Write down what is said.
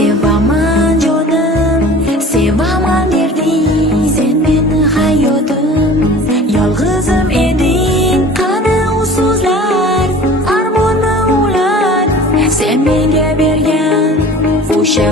Sevaman jonim, sevaman derding, sen meni hayotim. Yolg'izim eding, qani u so'zlar, armonim ular, sen menga bergan o'sha